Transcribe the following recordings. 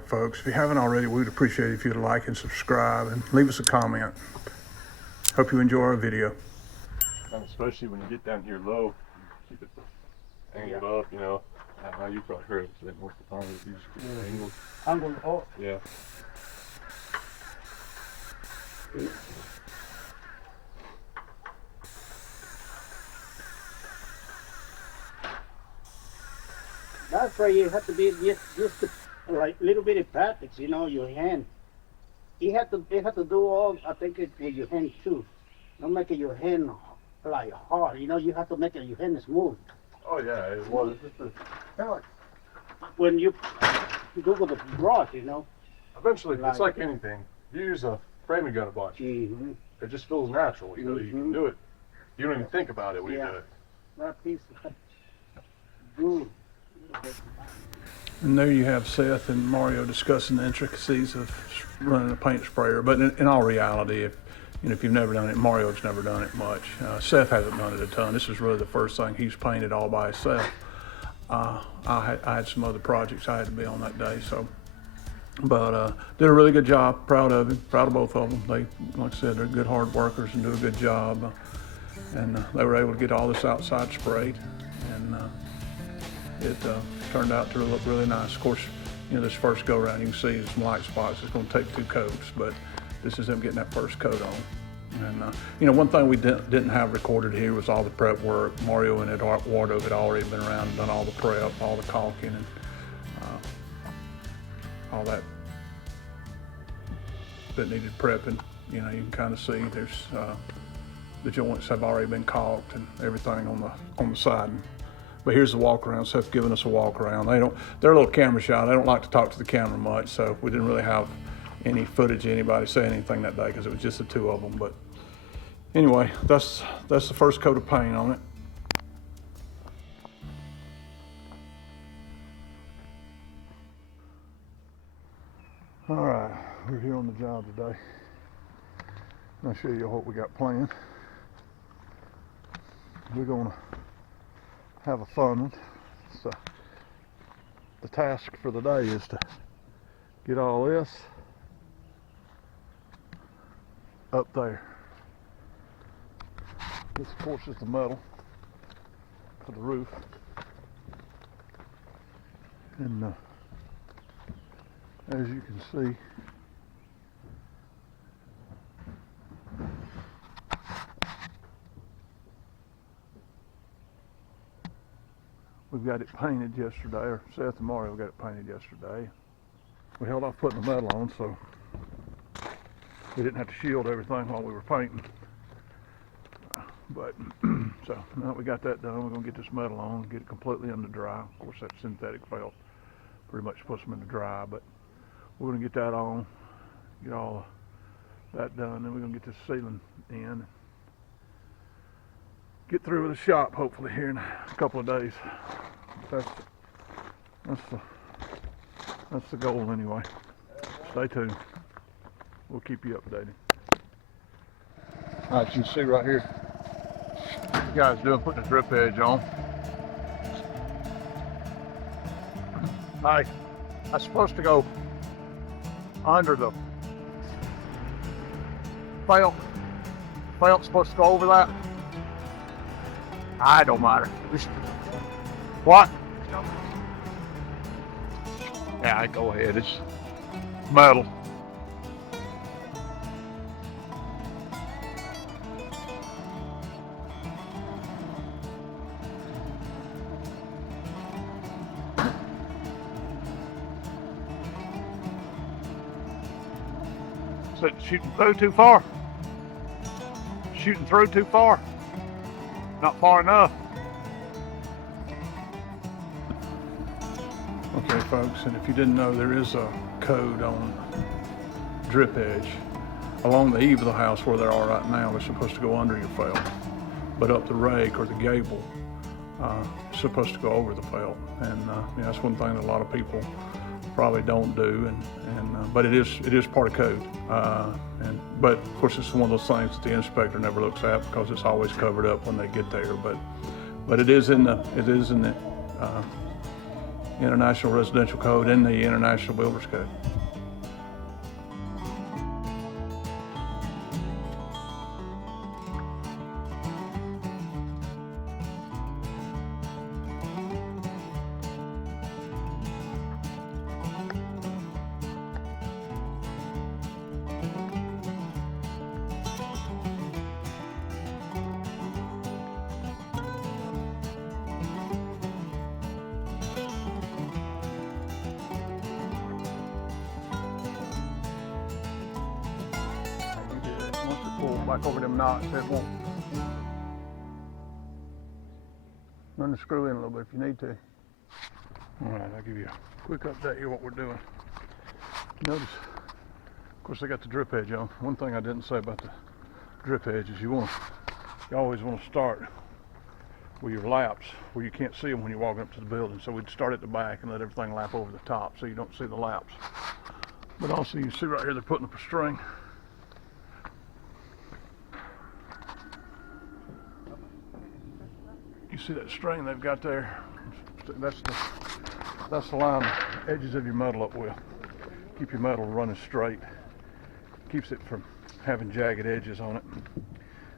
right, folks. If you haven't already, we would appreciate it if you'd like and subscribe and leave us a comment. Hope you enjoy our video. And especially when you get down here low, you keep it angled up, you know. Now you probably heard it say most of the time you just keep it angled. Angled up. Yeah. That's why you have to be just like little bit of practice, you know, your hand. You have to do all, I think, it with your hand too. Don't make your hand like hard, you know, you have to make your hand smooth. Oh yeah, it was just kind of like When you do with the brush, you know. eventually it's like anything. You use a framing gun a bunch. Mm-hmm. It just feels natural, you know, you can do it. You don't even think about it when you do it. That piece of glue. And there you have Seth and Mario discussing the intricacies of running a paint sprayer. But in all reality, if you've never done it, Mario's never done it much. Seth hasn't done it a ton. This is really the first thing he's painted all by himself. I had some other projects I had to be on that day, so. But did a really good job. Proud of him. Proud of both of them. They, like I said, they're good hard workers and do a good job. And they were able to get all this outside sprayed, and it turned out to look really nice. Of course, this first go around, you can see some light spots. It's going to take 2 coats, but this is them getting that first coat on. And one thing we didn't have recorded here was all the prep work. Mario and Eduardo had already been around and done all the prep, all the caulking, and all that needed prepping. You can kind of see there's the joints have already been caulked and everything on the siding. But here's the walk around. Seth's giving us a walk around. They're a little camera shy. They don't like to talk to the camera much, so we didn't really have any footage of anybody saying anything that day because it was just the 2 of them. But anyway, that's the first coat of paint on it. All right, we're here on the job today. I'll show you what we got planned. We're gonna have a fun one. So the task for the day is to get all this up there. This, of course, is the metal for the roof. And as you can see, we've got it painted yesterday, or Seth and Mario got it painted yesterday. We held off putting the metal on, so we didn't have to shield everything while we were painting. But so now that we got that done, we're gonna get this metal on, get it completely under dry. Of course, that synthetic felt pretty much puts them in the dry, but we're gonna get that on, get all that done, then we're gonna get this ceiling in, get through with the shop hopefully here in a couple of days. That's the goal anyway. Stay tuned. We'll keep you updated. All right, you can see right here, the guy's putting the drip edge on. I'm supposed to go under the felt. Felt's supposed to go over that. I don't matter. What? Yeah, go ahead. It's metal. So it's shooting through too far. Shooting through too far. Not far enough. Okay, folks, and if you didn't know, there is a code on drip edge. Along the eave of the house where they are right now, they're supposed to go under your felt. But up the rake or the gable, it's supposed to go over the felt. And that's one thing that a lot of people probably don't do, but it is part of code. But of course, it's one of those things that the inspector never looks at because it's always covered up when they get there. But it is in the International Residential Code and the International Builders Code. Once you pull back over them knots, it won't. Run the screw in a little bit if you need to. All right, I'll give you a quick update here what we're doing. Notice, of course, they got the drip edge on. One thing I didn't say about the drip edge is you always want to start with your laps where you can't see them when you're walking up to the building. So we'd start at the back and let everything lap over the top so you don't see the laps. But also you see right here they're putting up a string. You see that string they've got there? That's the line the edges of your metal up with. Keep your metal running straight. Keeps it from having jagged edges on it.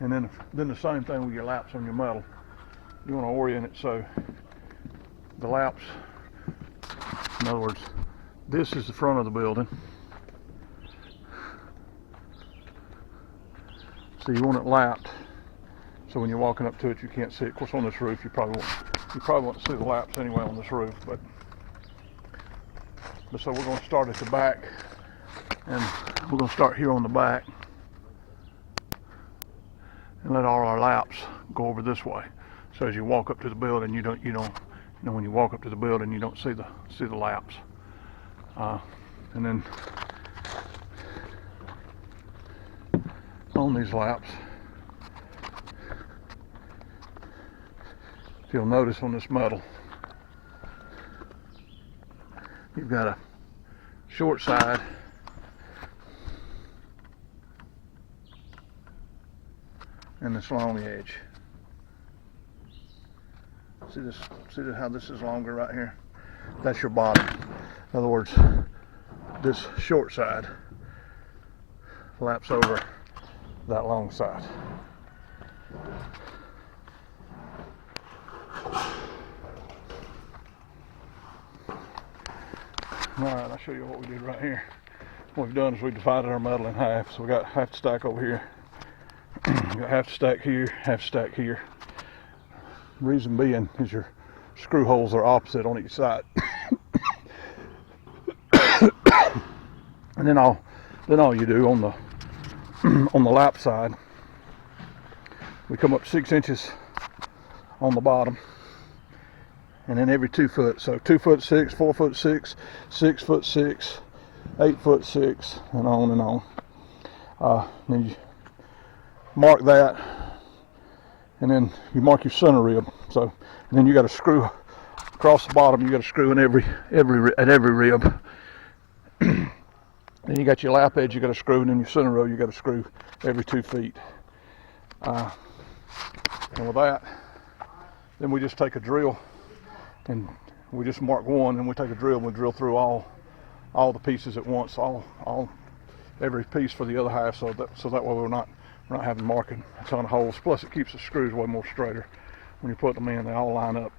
And then the same thing with your laps on your metal. You want to orient it so the laps, in other words, this is the front of the building. So you want it lapped. So when you're walking up to it, you can't see it. Of course, on this roof, you probably won't see the laps anyway on this roof. But so we're going to start at the back, and we're going to start here on the back, and let all our laps go over this way. So as you walk up to the building, you know when you walk up to the building, you don't see the laps. And then on these laps, you'll notice on this metal, you've got a short side and this long edge. See how this is longer right here? That's your bottom. In other words, this short side laps over that long side. Alright, I'll show you what we did right here. What we've done is we divided our metal in half. So we got half the stack over here. We got half the stack here, half the stack here. Reason being is your screw holes are opposite on each side. And then all you do on the lap side, we come up 6 inches on the bottom. And then every 2 foot, so 2'6", 4'6", 6'6", 8'6", and on and on. Then you mark that, and then you mark your center rib. So, and then you got to screw across the bottom. You got to screw in every rib. Then you got your lap edge. You got to screw, and then your center rib. You got to screw every 2 feet. And with that, then we just take a drill. And we just mark one, and we take a drill and we drill through all the pieces at once, every piece for the other half, so that way we're not having to mark a ton of holes. Plus it keeps the screws way more straighter when you put them in. They all line up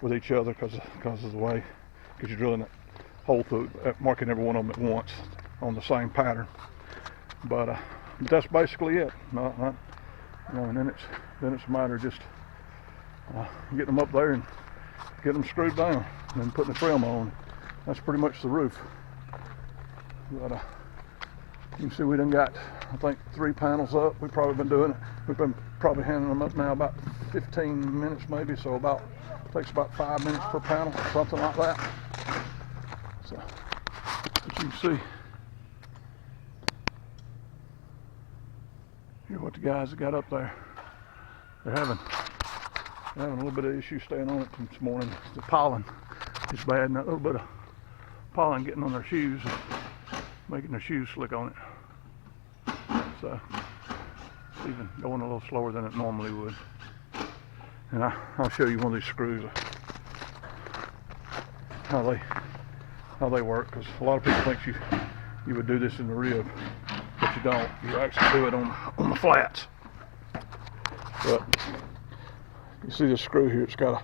with each other because of the way, because you're drilling that hole through, marking every one of them at once on the same pattern. But that's basically it. And then it's a matter of just getting them up there and getting them screwed down and then putting the trim on. That's pretty much the roof. But you can see we done got, I think, 3 panels up. We've probably been doing it. We've been probably handing them up now about 15 minutes maybe, so takes about 5 minutes per panel, something like that. So, as you can see, here's what the guys have got up there. They're having a little bit of issue staying on it this morning. The pollen is bad, and that little bit of pollen getting on their shoes, making their shoes slick on it. So it's even going a little slower than it normally would. And I'll show you one of these screws. how they work, because a lot of people think you would do this in the rib, but you don't. You actually do it on the flats. But you see this screw here, it's got a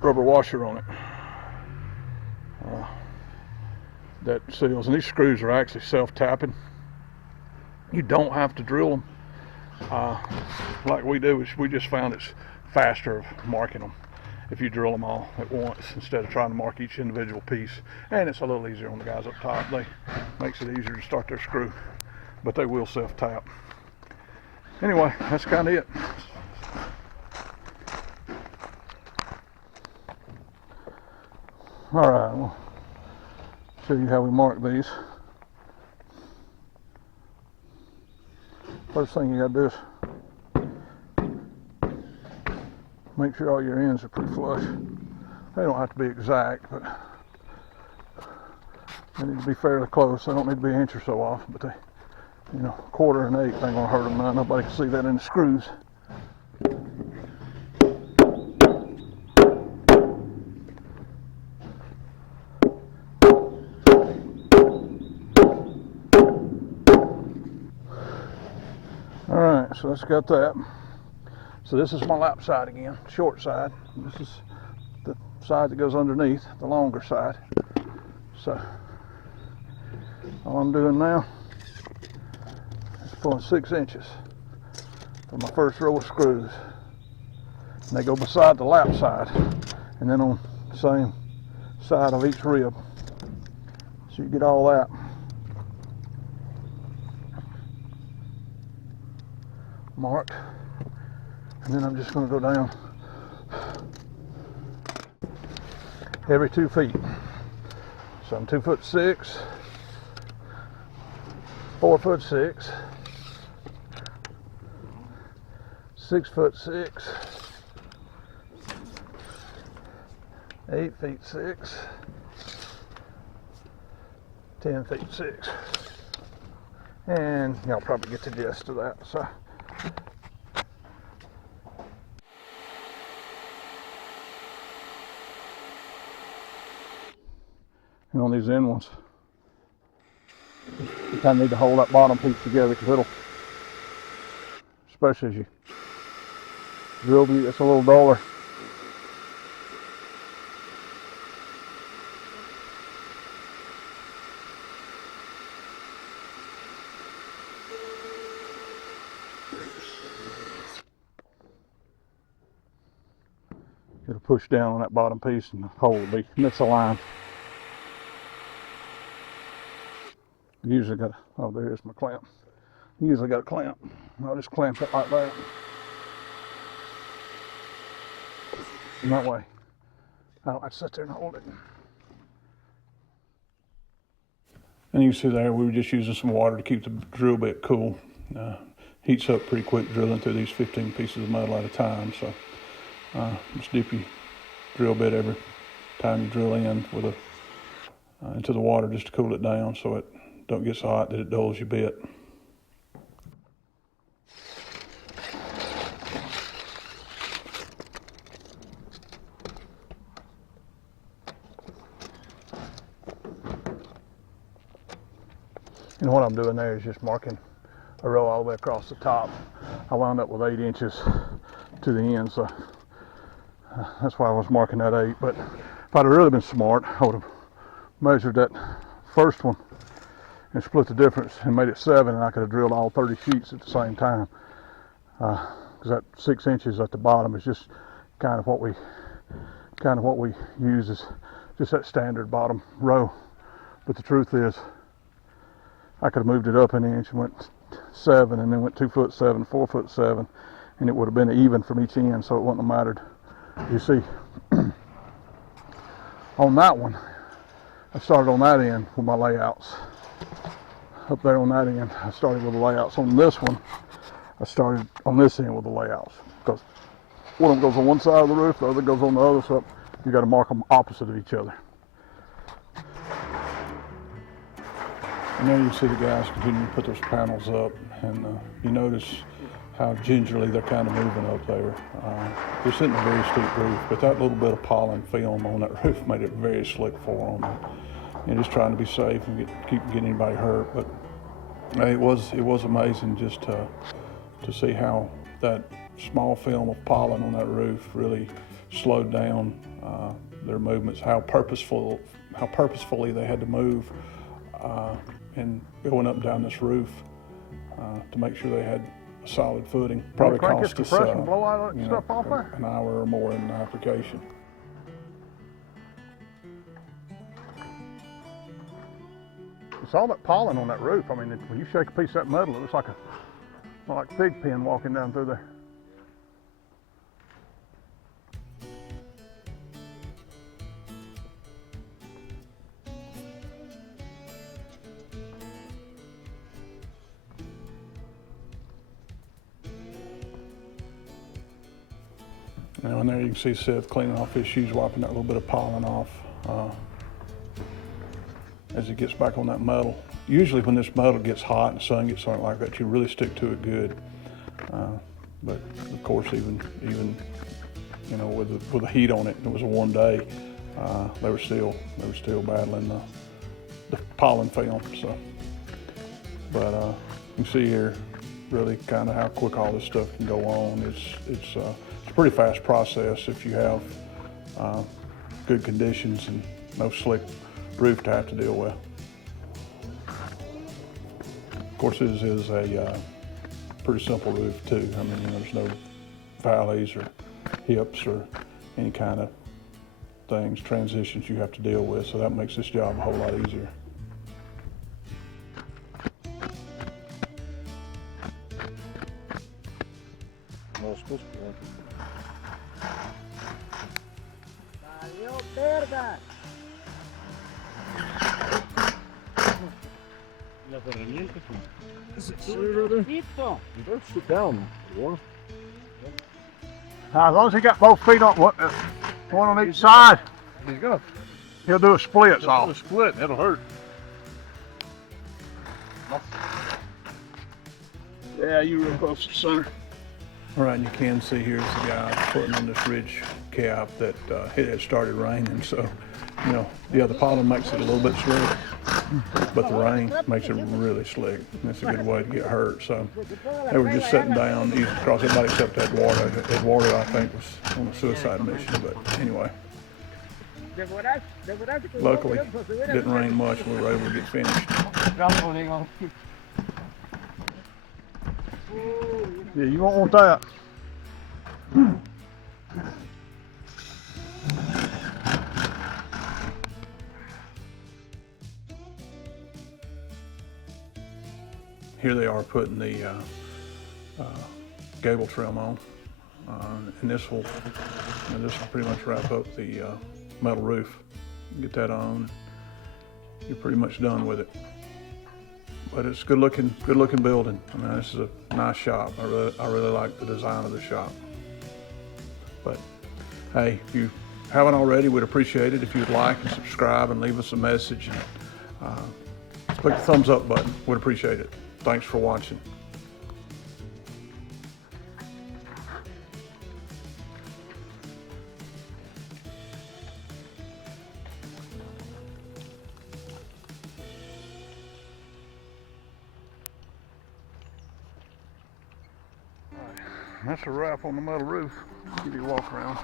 rubber washer on it that seals, and these screws are actually self-tapping. You don't have to drill them like we do. We just found it's faster of marking them if you drill them all at once instead of trying to mark each individual piece. And it's a little easier on the guys up top. Makes it easier to start their screw, but they will self-tap. Anyway, that's kind of it. All right, we'll show you how we mark these. First thing you gotta do is make sure all your ends are pretty flush. They don't have to be exact, but they need to be fairly close. They don't need to be an inch or so off, but they, you know, 1/4 and 1/8 ain't gonna hurt them none. Nobody can see that in the screws. So that's got that. So this is my lap side again, short side. This is the side that goes underneath, the longer side. So all I'm doing now is pulling 6 inches for my first row of screws. And they go beside the lap side, and then on the same side of each rib. So you get all that. Marked, and then I'm just going to go down every 2 feet. So I'm 2'6", 4'6", 6'6", 8'6", 10'6", and y'all probably get the gist of that. So. And on these end ones, you kind of need to hold that bottom piece together, because it'll, especially as you drill, it's a little duller. It'll push down on that bottom piece and the hole will be misaligned. Usually got, oh, there's my clamp. Usually got a clamp. I'll just clamp it like that. And that way, I don't have to sit there and hold it. And you can see there, we were just using some water to keep the drill bit cool. Heats up pretty quick drilling through these 15 pieces of metal at a time. So just dip your drill bit every time you drill in with into the water just to cool it down, so it don't get so hot that it dulls your bit. And what I'm doing there is just marking a row all the way across the top. I wound up with 8 inches to the end, so that's why I was marking that 8. But if I'd have really been smart, I would have measured that first one and split the difference and made it 7, and I could have drilled all 30 sheets at the same time. Because that 6 inches at the bottom is just kind of what we use as just that standard bottom row. But the truth is, I could have moved it up an inch and went 7, and then went 2'7", 4'7", and it would have been even from each end, so it wouldn't have mattered. You see, on that one, I started on that end with my layouts. Up there on that end, I started with the layouts. On this one, I started on this end with the layouts, because one of them goes on one side of the roof, the other goes on the other, so you got to mark them opposite of each other. And there you see the guys continue to put those panels up, and you notice how gingerly they're kind of moving up there. This isn't a very steep roof, but that little bit of pollen film on that roof made it very slick for them. And just trying to be safe and keep getting anybody hurt. But it was amazing just to see how that small film of pollen on that roof really slowed down their movements. How purposefully they had to move and going up and down this roof to make sure they had a solid footing. Probably cost us blow all that stuff off there. an hour or more in the application. It's all that pollen on that roof. I mean, when you shake a piece of that metal, it looks like a pig pen walking down through there. Now in there you can see Seth cleaning off his shoes, wiping that little bit of pollen off as he gets back on that metal. Usually when this metal gets hot and the sun gets on it like that, you really stick to it good. But of course, even you know, with the heat on it, it was a warm day. They were still battling the pollen film. So, but you can see here really kind of how quick all this stuff can go on. It's a pretty fast process if you have good conditions and no slick roof to have to deal with. Of course, this is a pretty simple roof too. I mean, there's no valleys or hips or any kind of things, transitions you have to deal with, so that makes this job a whole lot easier. No, it's supposed to be like Valió verga. las herramientas. Listo. You better sit down, War. Now, as long as he got both feet on one on each side, He's gonna he'll do a split saw. split. That'll hurt. Yeah, you're real close to the center. All right, and you can see here's the guy putting on this ridge cap that it had started raining. So, you know, yeah, the pollen makes it a little bit slick, but the rain makes it really slick. And it's a good way to get hurt. So they were just sitting down, easy across everybody except Eduardo. Eduardo, I think, was on a suicide mission. But anyway, luckily, it didn't rain much. We were able to get finished. Yeah, you won't want that. Here they are putting the gable trim on, and this will pretty much wrap up the metal roof. Get that on, you're pretty much done with it. But it's good looking building. I mean, this is a nice shop. I really like the design of the shop. But hey, if you haven't already, we'd appreciate it if you'd like and subscribe and leave us a message and click the thumbs up button. We'd appreciate it. Thanks for watching. That's a wrap on the metal roof. Give you a walk around.